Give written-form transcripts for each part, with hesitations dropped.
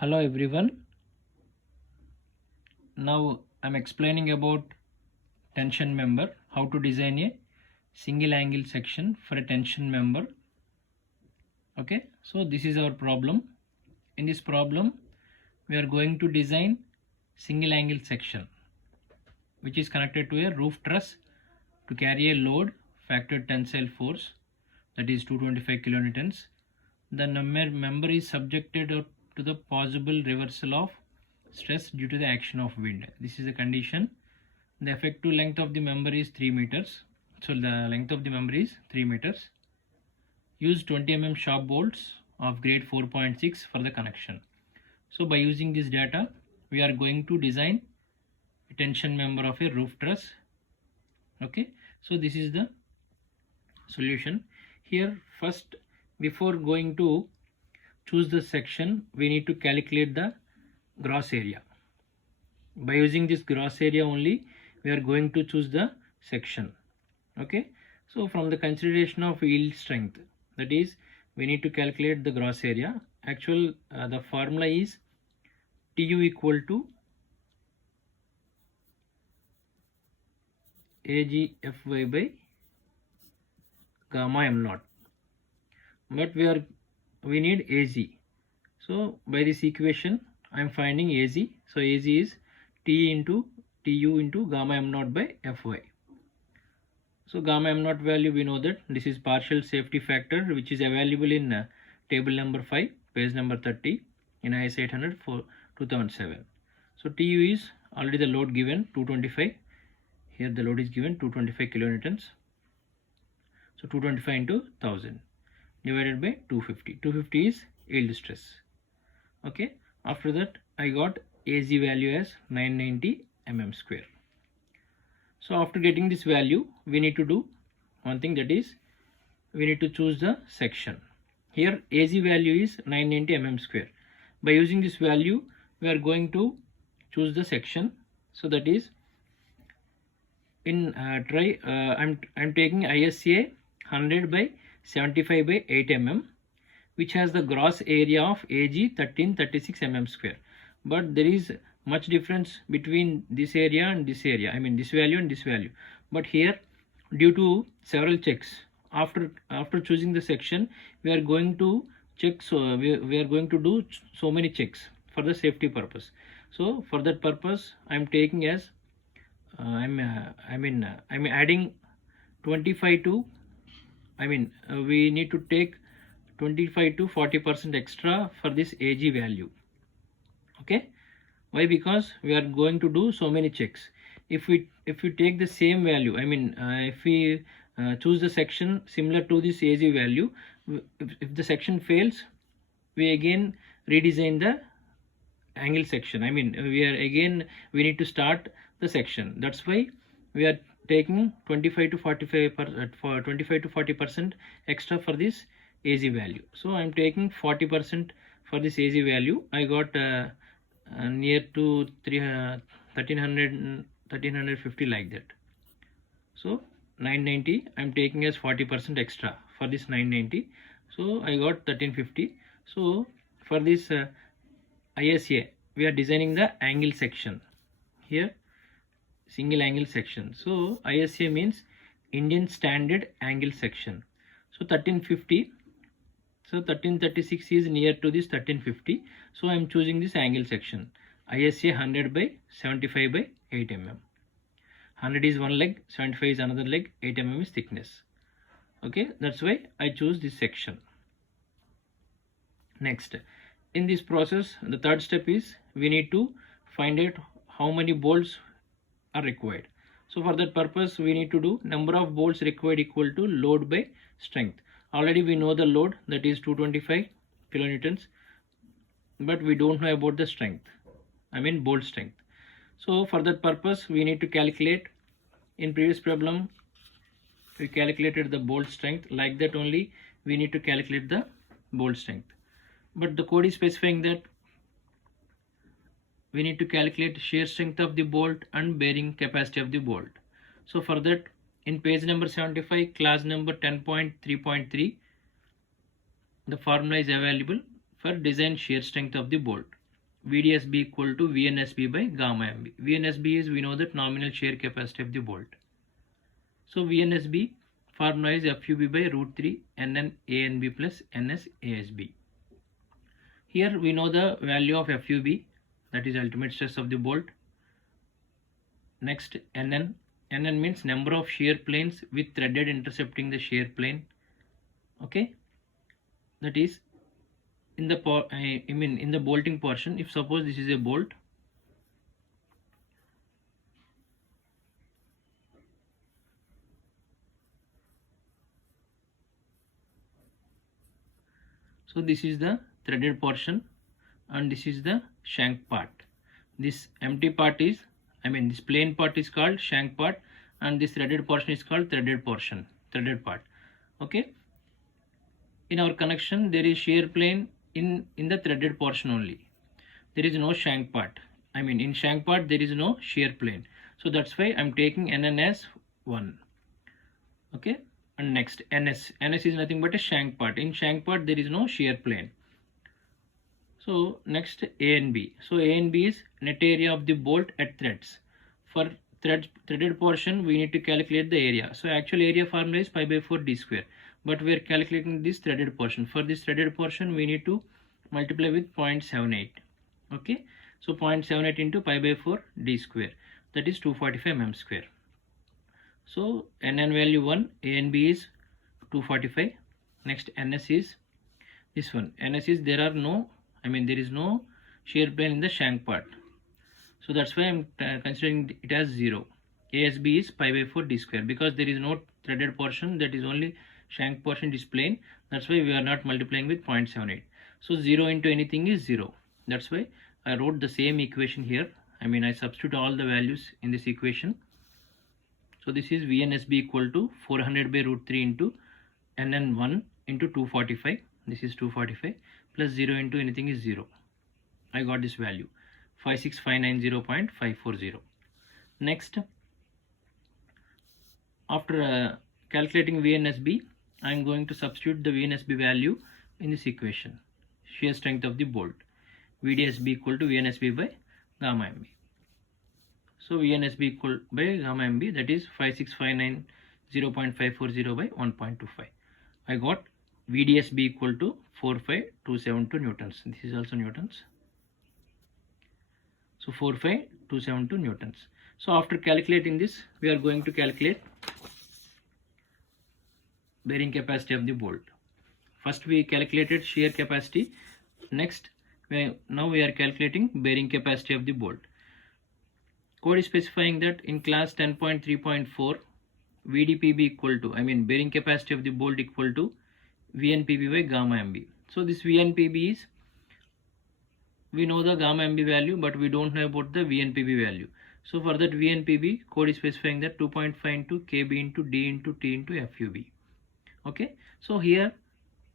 Hello everyone. Now I'm explaining about tension member, how to design a single angle section for a tension member. Okay, so this is our problem. In this problem we are going to design single angle section which is connected to a roof truss to carry a load factor tensile force, that is 225 kilonewtons. The member is subjected to the possible reversal of stress due to the action of wind. This is the condition. The effective length of the member is 3 meters. So the length of the member is 3 meters. Use 20 mm sharp bolts of grade 4.6 for the connection. So by using this data, we are going to design a tension member of a roof truss. Okay, so this is the solution. Here first, before going to choose the section, we need to calculate the gross area. By using this gross area only, we are going to choose the section. Okay, so from the consideration of yield strength, that is, we need to calculate the gross area. The formula is Tu equal to AgFy by gamma m naught, but we need Az. So by this equation I am finding Az. So Az is T into Tu into gamma m naught by Fy. So gamma m naught value, we know that this is partial safety factor which is available in table number 5, page number 30 in IS 800 for 2007. So Tu is already the load given 225. Here the load is given 225 kilonewtons. So 225 into 1000 divided by 250. 250 is yield stress. Okay. After that I got Az value as 990 mm square. So after getting this value, we need to do one thing, that is, we need to choose the section. Here Az value is 990 mm square. By using this value, we are going to choose the section. So that is, in I'm taking ISA 100 by 75 by 8 mm, which has the gross area of Ag 1336 mm square. But there is much difference between this area and this area, I mean this value and this value. But here, due to several checks, after choosing the section, we are going to check. So we are going to do so many checks for the safety purpose. So for that purpose, I am taking as I'm adding 25 to, we need to take 25 to 40% extra for this Ag value. Okay, why? Because we are going to do so many checks. If we take the same value, if we choose the section similar to this Az value, if the section fails, we again redesign the angle section. We need to start the section. That's why we are taking 25 to 40% extra for this Az value. So I am taking 40% for this Az value. I got near to 1350 like that. So 990 I am taking as 40% extra for this 990. So I got 1350. So for this ISA, we are designing the angle section. Here single angle section. So ISA means Indian Standard Angle Section. So 1350. So 1336 is near to this 1350. So I am choosing this angle section. ISA 100 by 75 by 8 mm. 100 is one leg, 75 is another leg, 8 mm is thickness. Okay, that's why I choose this section. Next, in this process, the third step is we need to find out how many bolts are required. So for that purpose, we need to do number of bolts required equal to load by strength. Already we know the load, that is 225 kilonewtons, but we don't know about the strength, bolt strength. So for that purpose, we need to calculate. In previous problem, we calculated the bolt strength. Like that only, we need to calculate the bolt strength. But the code is specifying that we need to calculate shear strength of the bolt and bearing capacity of the bolt. So for that, in page number 75, class number 10.3.3, the formula is available for design shear strength of the bolt. VDSB equal to VNSB by gamma MB. VNSB is, we know that, nominal shear capacity of the bolt. So VNSB formula is FUB by root 3 NN ANB plus NS ASB. Here we know the value of FUB, that is ultimate stress of the bolt. Next, NN. NN means number of shear planes with threaded intercepting the shear plane. Okay, that is in the in the bolting portion. If suppose this is a bolt, so this is the threaded portion and this is the shank part. This empty part is, this plain part is called shank part, and this threaded portion is called threaded portion, threaded part. Okay, in our connection there is shear plane in the threaded portion only. There is no shank part. In shank part there is no shear plane. So that's why I'm taking NN as 1. Okay, and next NS. NS is nothing but a shank part. In shank part there is no shear plane. So next A and B. So A and B is net area of the bolt at threads. For threaded portion we need to calculate the area. So actual area formula is pi by 4 d square. But we are calculating this threaded portion. For this threaded portion we need to multiply with 0.78. Okay, so 0.78 into pi by 4 d square, that is 245 mm square. So NN value 1, A and B is 245. Next NS is this one. NS is, there is no shear plane in the shank part. So that's why I'm considering it as 0. ASB is pi by 4 d square, because there is no threaded portion, that is only shank portion is plane. That's why we are not multiplying with 0.78. So 0 into anything is 0. That's why I wrote the same equation here. I substitute all the values in this equation. So this is VNSB equal to 400 by root 3 into NN1 into 245. This is 245 plus 0 into anything is 0. I got this value 56590.540. Next, after calculating VNSB, I am going to substitute the VNSB value in this equation. Shear strength of the bolt, VDSB equal to VNSB by gamma MB. So VNSB equal by gamma MB, that is 56590.540 by 1.25. I got VDSB equal to 45272 newtons. This is also newtons. So 45272 newtons. So after calculating this, we are going to calculate bearing capacity of the bolt. First we calculated shear capacity. Next, now we are calculating bearing capacity of the bolt. Code is specifying that in class 10.3.4, VDPB equal to, bearing capacity of the bolt equal to VNPB by gamma MB. So this VNPB is, we know the gamma MB value, but we don't know about the VNPB value. So for that VNPB, code is specifying that 2.5 into KB into D into T into FUB. Okay, so here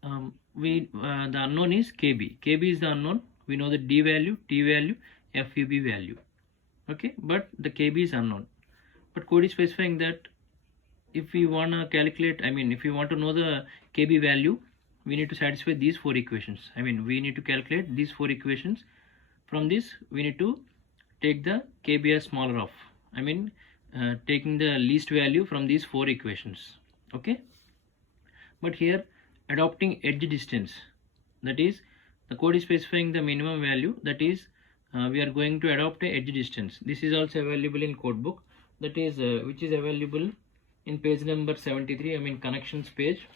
the unknown is KB. KB is the unknown. We know the D value, T value, FUB value. Okay, but the KB is unknown. But code is specifying that if we want to calculate, if we want to know the KB value, we need to satisfy these 4 equations. We need to calculate these 4 equations. From this, we need to take the KB as smaller of, taking the least value from these 4 equations. Okay, but here adopting edge distance, that is, the code is specifying the minimum value, that is, we are going to adopt a edge distance. This is also available in code book, that is which is available in page number 73, connections page.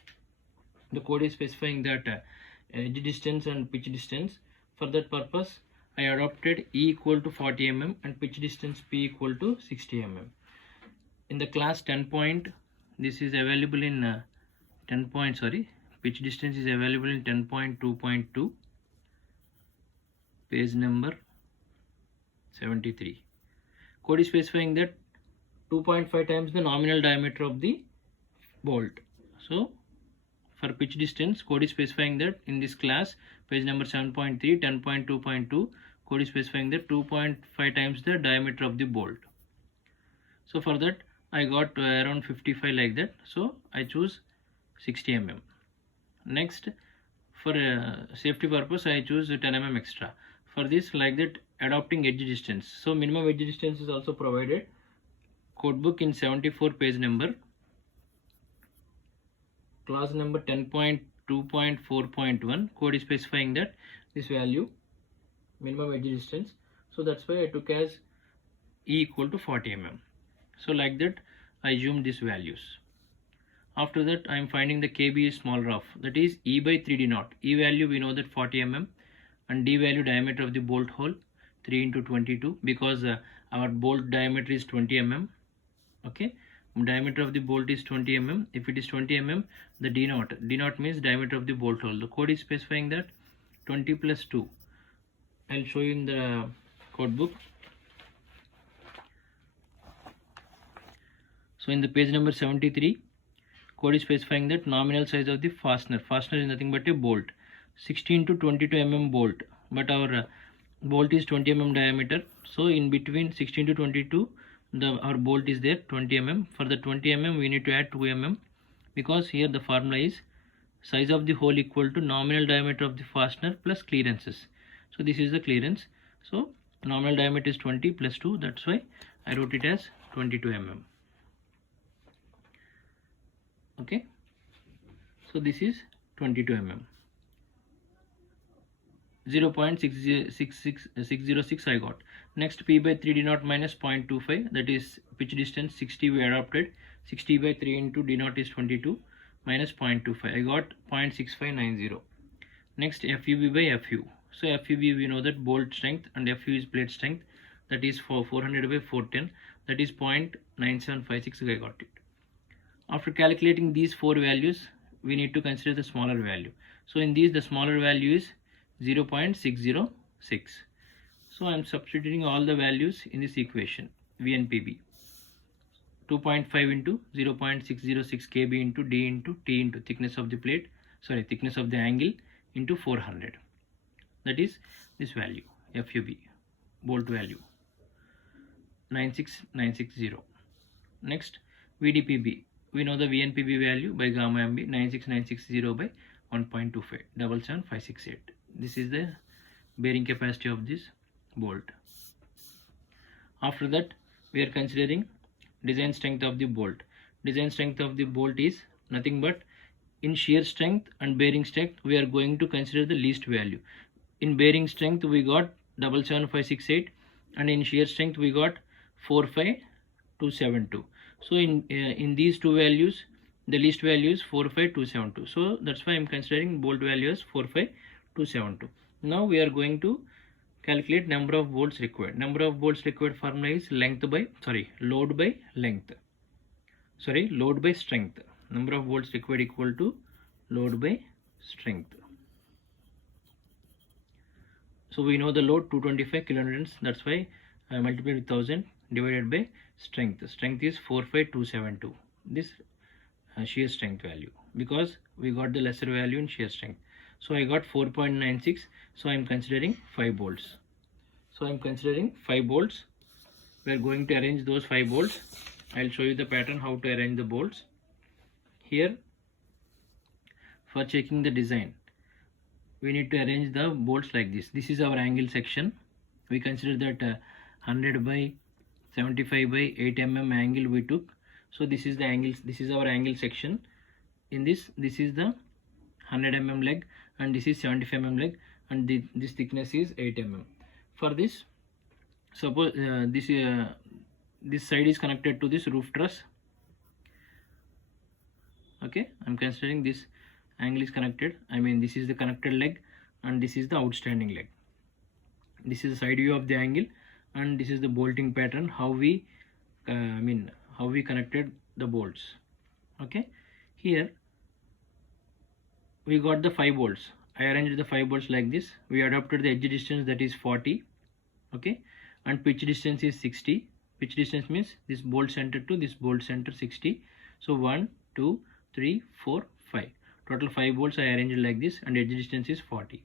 The code is specifying that edge distance and pitch distance. For that purpose, I adopted E equal to 40 mm and pitch distance P equal to 60 mm. In the class 10 point, this is available in pitch distance is available in 10.2.2, page number 73. Code is specifying that 2.5 times the nominal diameter of the bolt. So for pitch distance, code is specifying that in this class, page number 7.3, 10.2.2, code is specifying that 2.5 times the diameter of the bolt. So for that, I got around 55 like that. So I choose 60 mm. Next, for safety purpose, I choose 10 mm extra. For this, like that, adopting edge distance. So minimum edge distance is also provided. Codebook in 74 page number, clause number 10.2.4.1, code is specifying that this value minimum edge distance. So that's why I took as E equal to 40 mm. So like that I assume these values. After that I am finding the KB is smaller of, that is E by 3D naught. E value we know that 40 mm, and D value diameter of the bolt hole 3 into 22, because our bolt diameter is 20 mm. Okay, diameter of the bolt is 20 mm. If it is 20 mm, the D naught means diameter of the bolt hole. The code is specifying that 20 plus 2. I'll show you in the code book. So in the page number 73, code is specifying that nominal size of the fastener is nothing but a bolt, 16 to 22 mm bolt, but our bolt is 20 mm diameter. So in between 16 to 22, our bolt is there 20 mm. For the 20 mm we need to add 2 mm, because here the formula is size of the hole equal to nominal diameter of the fastener plus clearances. So this is the clearance. So nominal diameter is 20 plus 2, that's why I wrote it as 22 mm. Okay, so this is 22 mm. 0.606 I got. Next, P by 3 D naught minus 0.25, that is pitch distance 60 we adopted. 60 by 3 into D naught is 22 minus 0.25. I got 0.6590. Next, FUB by FU. So FUB we know that bolt strength and FU is plate strength, that is for 400 by 410, that is 0.9756. I got it. After calculating these four values, we need to consider the smaller value. So in these the smaller value is 0.606. So I am substituting all the values in this equation. V and PB. 2.5 into 0.606 kb into D into T into thickness of the plate, thickness of the angle into 400. That is this value, FUB, bolt value 96960. Next, VDPB. We know the VNPB value by gamma MB 96960 by 1.25, 77568. This is the bearing capacity of this bolt. After that, we are considering design strength of the bolt. Design strength of the bolt is nothing but, in shear strength and bearing strength we are going to consider the least value. In bearing strength we got 77568, and in shear strength we got 45272. So in these two values, the least value is 45272. So that's why I am considering bolt value as 45272. Now we are going to calculate number of bolts required. Number of bolts required formula is load by strength. Number of bolts required equal to load by strength. So we know the load 225 kilonewtons. That's why I multiply with 1000 divided by strength. Strength is 45272. This shear strength value, because we got the lesser value in shear strength. So I got 4.96. So I am considering 5 bolts. We are going to arrange those 5 bolts. I will show you the pattern how to arrange the bolts. Here, for checking the design, we need to arrange the bolts like this. This is our angle section. We consider that 100 by 75 by 8 mm angle we took. So this is the angle. This is our angle section. In this is the 100 mm leg, and this is 75 mm leg, and this thickness is 8 mm. For this, suppose this side is connected to this roof truss. Okay, I am considering this angle is connected. I mean, this is the connected leg and this is the outstanding leg. This is the side view of the angle, and this is the bolting pattern, how we connected the bolts. Okay, here we got the 5 bolts. I arranged the 5 bolts like this. We adopted the edge distance, that is 40. Okay, and pitch distance is 60. Pitch distance means this bolt center to this bolt center 60. So 1, 2, 3, 4, 5. Total 5 bolts I arranged like this, and edge distance is 40.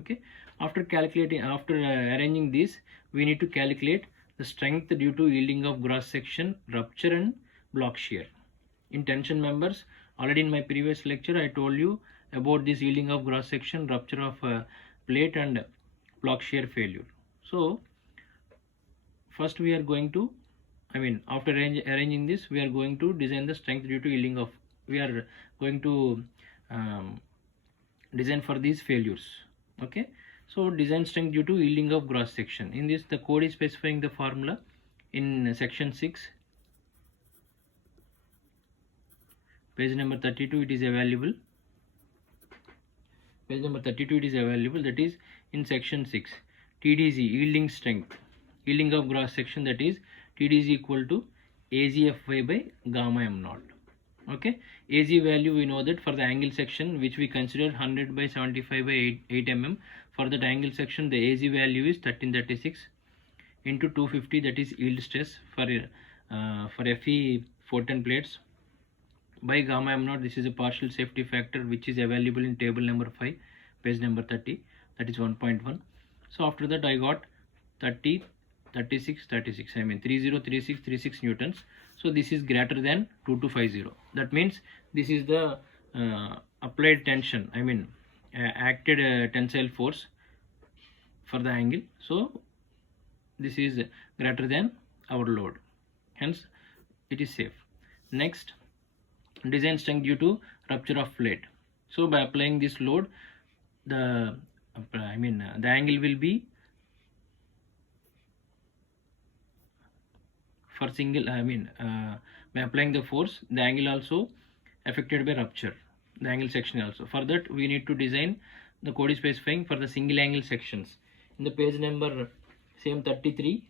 Okay, after arranging this, we need to calculate the strength due to yielding of cross section, rupture and block shear. In tension members, already in my previous lecture I told you about this yielding of cross section, rupture of plate and block shear failure. So first we are going to, after arranging this, we are going to design the strength due to yielding of, we are going to design for these failures. Okay, so design strength due to yielding of gross section. In this, the code is specifying the formula in section 6, page number 32, it is available. Page number 32, it is available, that is in section 6, TDG, yielding strength, yielding of gross section, that is TDG equal to AGFY by gamma m naught. Okay, AG value we know that for the angle section which we consider 100 by 75 by 8 mm, for that angle section the AG value is 1336 into 250, that is yield stress for FE 410 plates, by gamma m naught, this is a partial safety factor which is available in table number 5, page number 30, that is 1.1. So after that I got 30, 36, 36, 3036 newtons. So this is greater than 2250. That means this is the applied tension, acted tensile force for the angle. So this is greater than our load, hence it is safe. Next, design strength due to rupture of plate. So by applying this load, the angle will be for single, by applying the force, the angle also affected by rupture, the angle section also. For that we need to design, the code is specifying for the single angle sections. In the page number same 33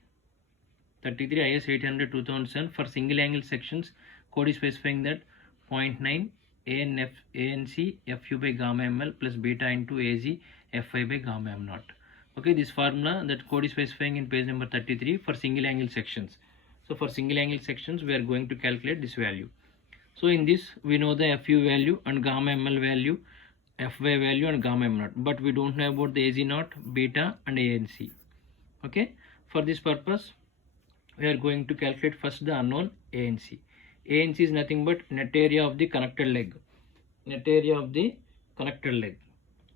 IS 800 2007, for single angle sections, code is specifying that 0.9 ANC FU by gamma ml plus beta into AG FI by gamma m naught. Okay, this formula that code is specifying in page number 33 for single angle sections. So for single angle sections we are going to calculate this value. So in this we know the FU value and gamma ml value, FY value and gamma m naught, but we don't know about the AG naught, beta and ANC. Okay, for this purpose we are going to calculate first the unknown ANC. ANC is nothing but net area of the connected leg. Net area of the connected leg.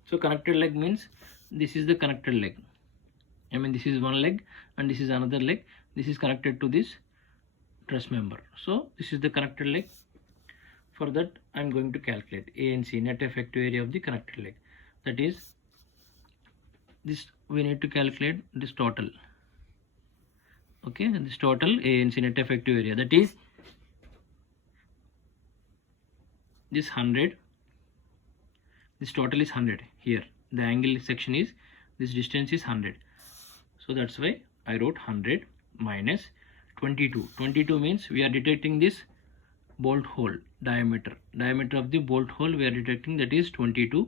So connected leg means this is the connected leg. This is one leg and this is another leg. This is connected to this truss member. So this is the connected leg. For that I am going to calculate ANC, net effective area of the connected leg. That is, this we need to calculate this total. Okay, this total ANC, net effective area, that is this 100, this total is 100 here, the angle section is, this distance is 100, so that's why I wrote 100 minus 22. 22 means we are detecting this bolt hole diameter of the bolt hole we are detecting, that is 22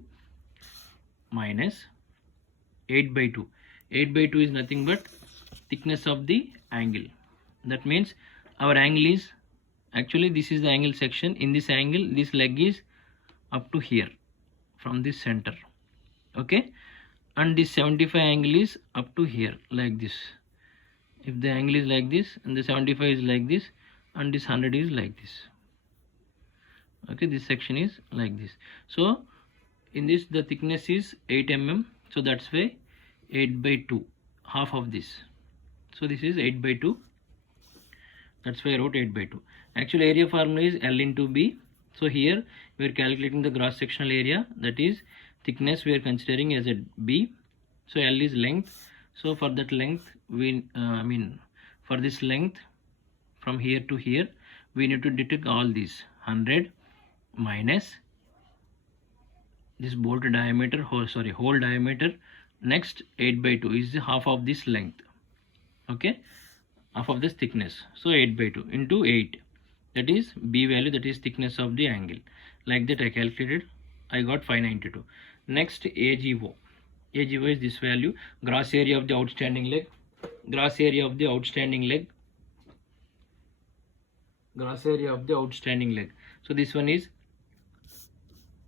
minus 8 by 2. 8 by 2 is nothing but thickness of the angle. That means our angle is, actually this is the angle section. In this angle this leg is up to here from this center. Okay, and this 75 angle is up to here like this. If the angle is like this and the 75 is like this and this 100 is like this. Okay, this section is like this. So in this the thickness is 8 mm, so that's why 8 by 2, half of this. So this is 8 by 2, that's why I wrote 8 by 2. Actually area formula is L into B. So here we are calculating the cross sectional area, that is thickness we are considering as a B. So L is length. So for that length we for this length from here to here we need to detect all these 100 minus this bolt diameter, hole diameter, next 8 by 2 is half of this length. Okay, half of this thickness. So 8 by 2 into 8, that is B value, that is thickness of the angle. Like that I calculated, I got 592. Next AGO. AGO is this value, gross area of the outstanding leg. Gross area of the outstanding leg. Gross area of the outstanding leg. So this one is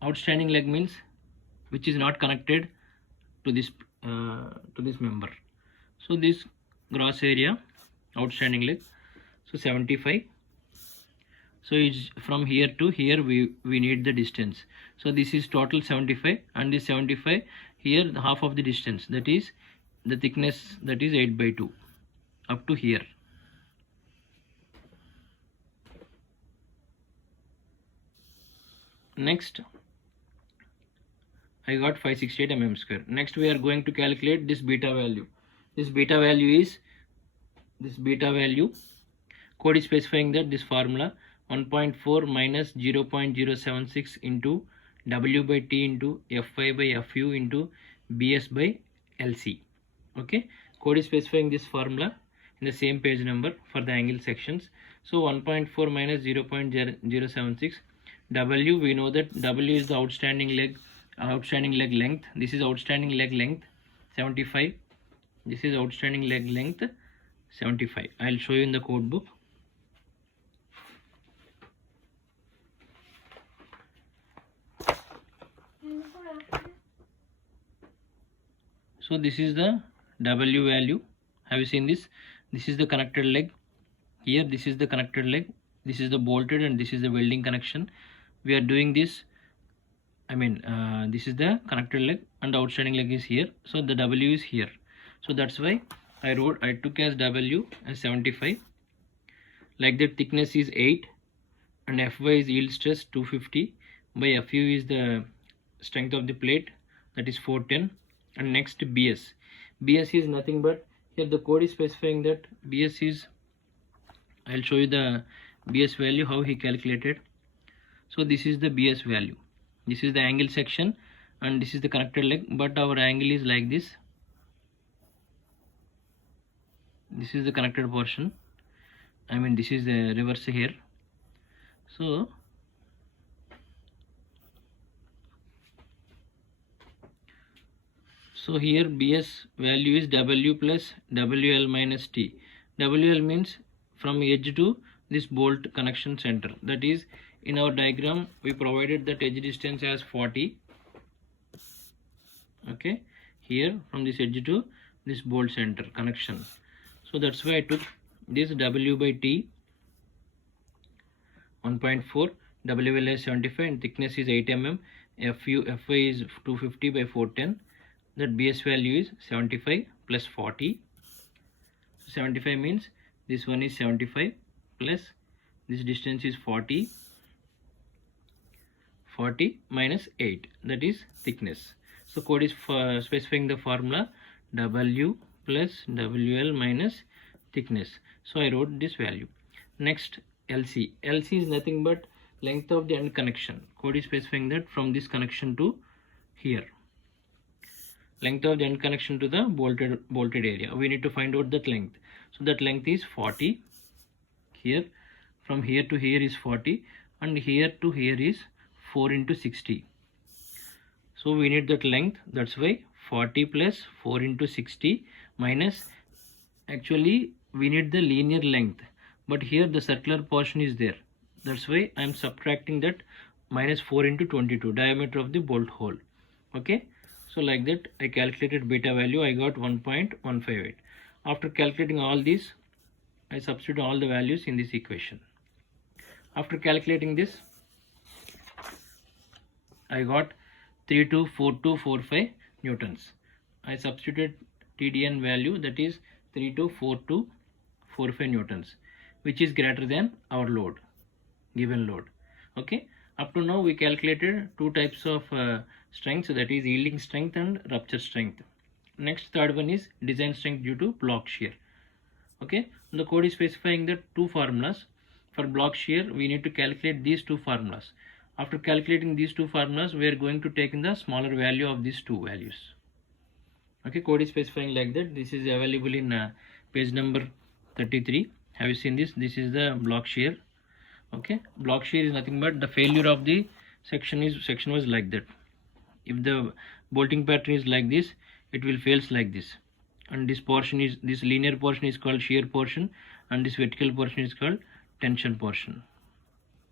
outstanding leg, means which is not connected to this member. So this gross area outstanding leg, so 75. So it's from here to here we need the distance. So this is total 75 and this 75 here half of the distance, that is the thickness, that is 8/2 up to here. Next I got 568 mm square. Next we are going to calculate this beta value. This beta value is code is specifying that this formula 1.4 minus 0.076 into W by T into Fy by Fu into Bs by Lc. Okay, code is specifying this formula in the same page number for the angle sections. So 1.4 minus 0.076 W, we know that W is the outstanding leg length. This is outstanding leg length 75. This is outstanding leg length 75. I'll show you in the code book. So this is the W value. Have you seen this? This is the connected leg. Here this is the connected leg. This is the bolted and this is the welding connection. We are doing this. This is the connected leg and the outstanding leg is here. So the W is here. So that's why I took as W as 75. Like that, thickness is 8 and Fy is yield stress 250 by Fu is the strength of the plate, that is 410. And next Bs. Bs is nothing but, here the code is specifying that Bs is, I'll show you the Bs value how he calculated. So this is the Bs value. This is the angle section and this is the connected leg, but our angle is like this. This is the connected portion. This is the reverse here. So here Bs value is W plus WL minus T. WL means from edge to this bolt connection center. That is, in our diagram we provided that edge distance as 40. Okay, here from this edge to this bolt center connection. So that's why I took this W by T 1.4, WL is 75 and thickness is 8 mm. Fy is 250 by 410. That Bs value is 75 plus 40. So 75 means this one is 75 plus this distance is 40. 40 minus 8, that is thickness. So code is specifying the formula W plus WL minus thickness. So I wrote this value. Next LC. LC is nothing but length of the end connection. Code is specifying that from this connection to here. Length of the end connection to the bolted area. We need to find out that length. So that length is 40. Here from here to here is 40 and here to here is 4 into 60. So we need that length. That's why 40 plus 4 into 60 minus, actually we need the linear length, but here the circular portion is there. That's why I am subtracting that minus 4 into 22, diameter of the bolt hole. Okay, so like that I calculated beta value. I got 1.158. After calculating all these, I substitute all the values in this equation. After calculating this, I got 324245 newtons. I substituted TDN value, that is 324245 newtons, which is greater than our load, given load. Okay, up to now we calculated two types of strengths, that is yielding strength and rupture strength. Next, third one is design strength due to block shear. Okay, the code is specifying the two formulas. For block shear we need to calculate these two formulas. After calculating these two formulas, we are going to take in the smaller value of these two values. Okay, code is specifying like that. This is available in page number 33. Have you seen this? This is the block shear. Okay, block shear is nothing but the failure of the section was like that. If the bolting pattern is like this, it will fails like this, and this linear portion is called shear portion and this vertical portion is called tension portion.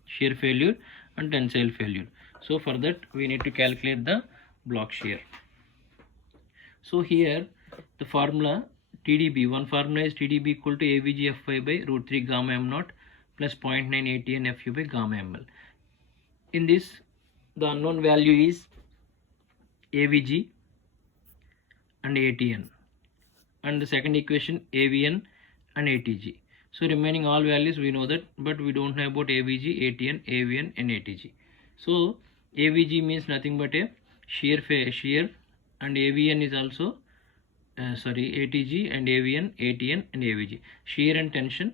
Shear failure and tensile failure. So for that we need to calculate the block shear. So here the formula TDB, one formula is TDB equal to AVG Fy by root 3 gamma m naught plus 0.9 ATN Fu by gamma ml. In this, the unknown value is AVG and ATN. and the second equation AVN and ATG. So remaining all values we know that, but we don't know about AVG, ATN, AVN and ATG. So AVG means nothing but a shear, and AVN is also ATG and AVN, ATN and AVG, shear and tension.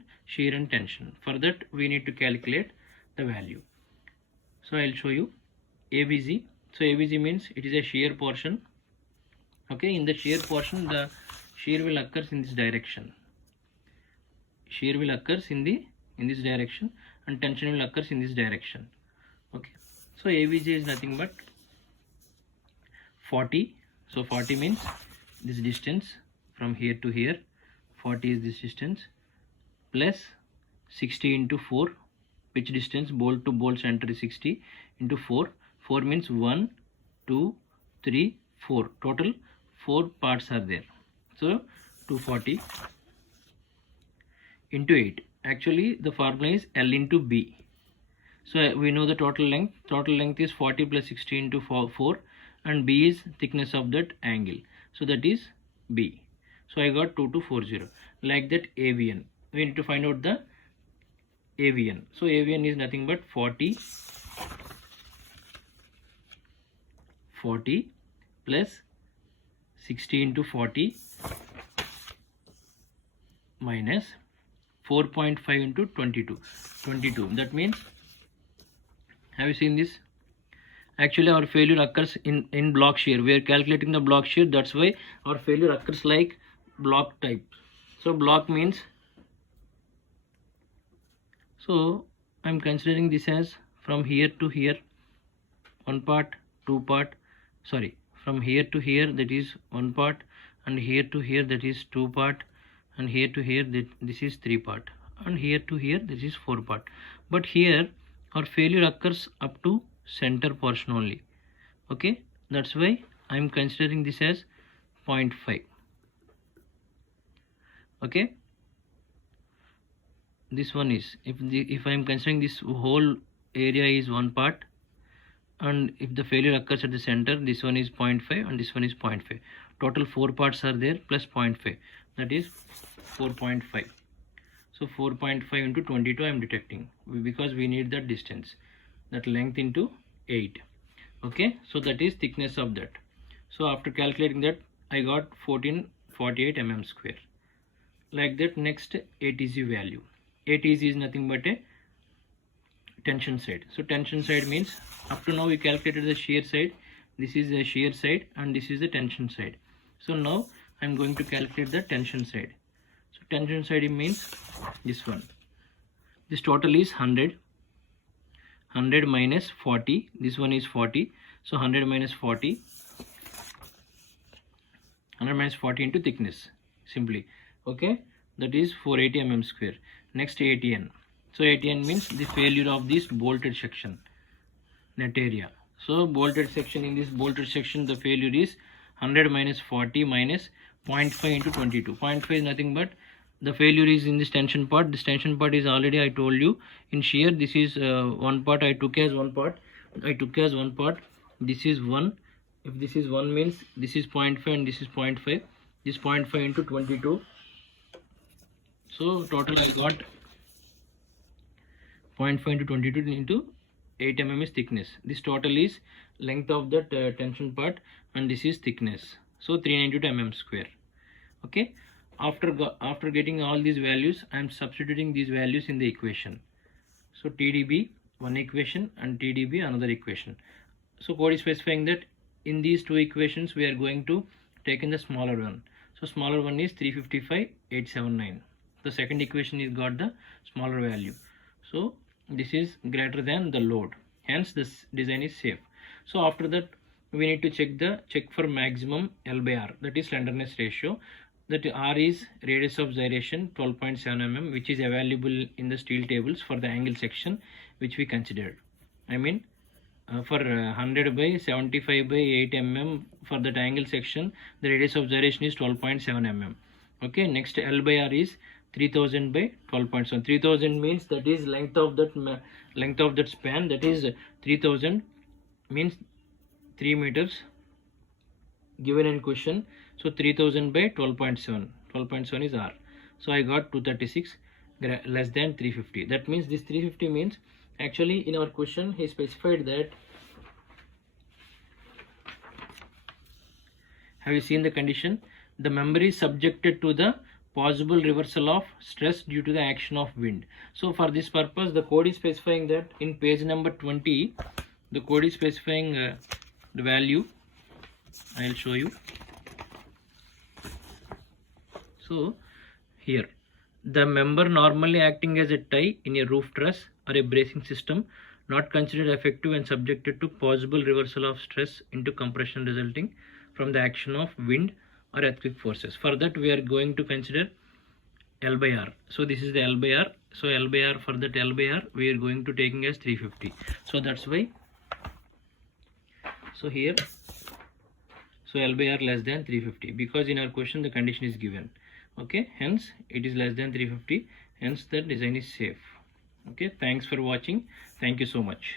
For that we need to calculate the value. So I'll show you AVG. So AVG means it is a shear portion. Okay, in the shear portion the shear will occurs in this direction. Shear will occurs in this direction and tension will occurs in this direction. Okay, so AVG is nothing but 40. So 40 means this distance from here to here, 40 is this distance, plus 60 into 4, which distance bolt to bolt center is 60 into 4. 4 means 1, 2, 3, 4. Total 4 parts are there. So 240 into 8. Actually the formula is L into B. So we know the total length. Total length is 40 plus 60 into 4 and B is thickness of that angle. So that is B. So I got 2240. Like that AVN. We need to find out the AVN. So AVN is nothing but 40 plus 60 into 40 minus 4.5 into 22. That means, have you seen this? Actually our failure occurs in block shear. We are calculating the block shear, that's why our failure occurs like block type. So block means, so I am considering this as from here to here 1 part, 2 part, from here to here that is 1 part, and here to here that is 2 part, and here to here this is 3 part, and here to here this is 4 part. But here our failure occurs up to center portion only. Okay, that's why I am considering this as 0.5. Okay, this one is, if I am considering this whole area is 1 part, and if the failure occurs at the center, this one is 0.5 and this one is 0.5. Total 4 parts are there plus 0.5, that is 4.5. So 4.5 into 22 I am detecting, because we need that distance, that length into 8. Okay, so that is thickness of that. So after calculating that I got 1448 mm square. Like that, next ATG value. ATG is nothing but a tension side. So tension side means, up to now we calculated the shear side, this is the shear side and this is the tension side. So now I am going to calculate the tension side. So tension side means this one. This total is 100 minus 40, this one is 40, so 100 minus 40 into thickness simply. Okay, that is 480 mm square. Next ATN. So ATN means the failure of this bolted section, net area. So bolted section, in this bolted section the failure is 100 minus 40 minus 0.5 into 22. 0.5 is nothing but the failure is in this tension part. This tension part is already, I told you, in shear this is 1 part. I took as 1 part. This is 1. If this is 1 means this is 0.5 and this is 0.5. This 0.5 into 22. So total I got 0.5 into 22 into 8 mm is thickness. This total is length of that tension part and this is thickness. So 392 mm square. Okay. After getting all these values, I am substituting these values in the equation. So TDB one equation and TDB another equation. So code is specifying that in these two equations we are going to take in the smaller one. So smaller one is 355,879. The second equation is got the smaller value. So this is greater than the load. Hence this design is safe. So after that we need to check for maximum L by R, that is slenderness ratio. That R is radius of gyration 12.7 mm, which is available in the steel tables for the angle section which we considered. I mean for 100 by 75 by 8 mm for that angle section, the radius of gyration is 12.7 mm. Okay, next L by R is 3000 by 12.7. 3000 means that is length of that span, that is 3000 means 3 meters given in question. So 3000 by 12.7. 12.7 is R. So I got 236 less than 350. That means this 350 means, actually in our question he specified that, have you seen the condition? The member is subjected to the possible reversal of stress due to the action of wind. So for this purpose, the code is specifying that in page number 20, the code is specifying the value. I will show you. So here, the member normally acting as a tie in a roof truss or a bracing system not considered effective and subjected to possible reversal of stress into compression resulting from the action of wind or earthquake forces. For that we are going to consider L by R. So this is the L by R. So L by R, for that L by R we are going to taking as 350. So that's why, so here, so L by R less than 350, because in our question the condition is given. Okay, hence it is less than 350, hence the design is safe. Okay, thanks for watching. Thank you so much.